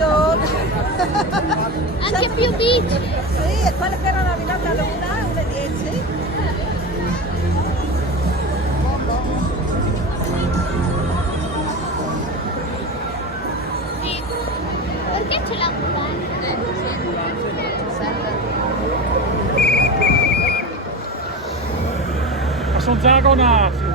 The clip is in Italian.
12. Anche più bici. Sì, e quelle che erano arrivate all'una, alle 10. Sì. Perché c'è l'ambulanza? Ma sono zagonati.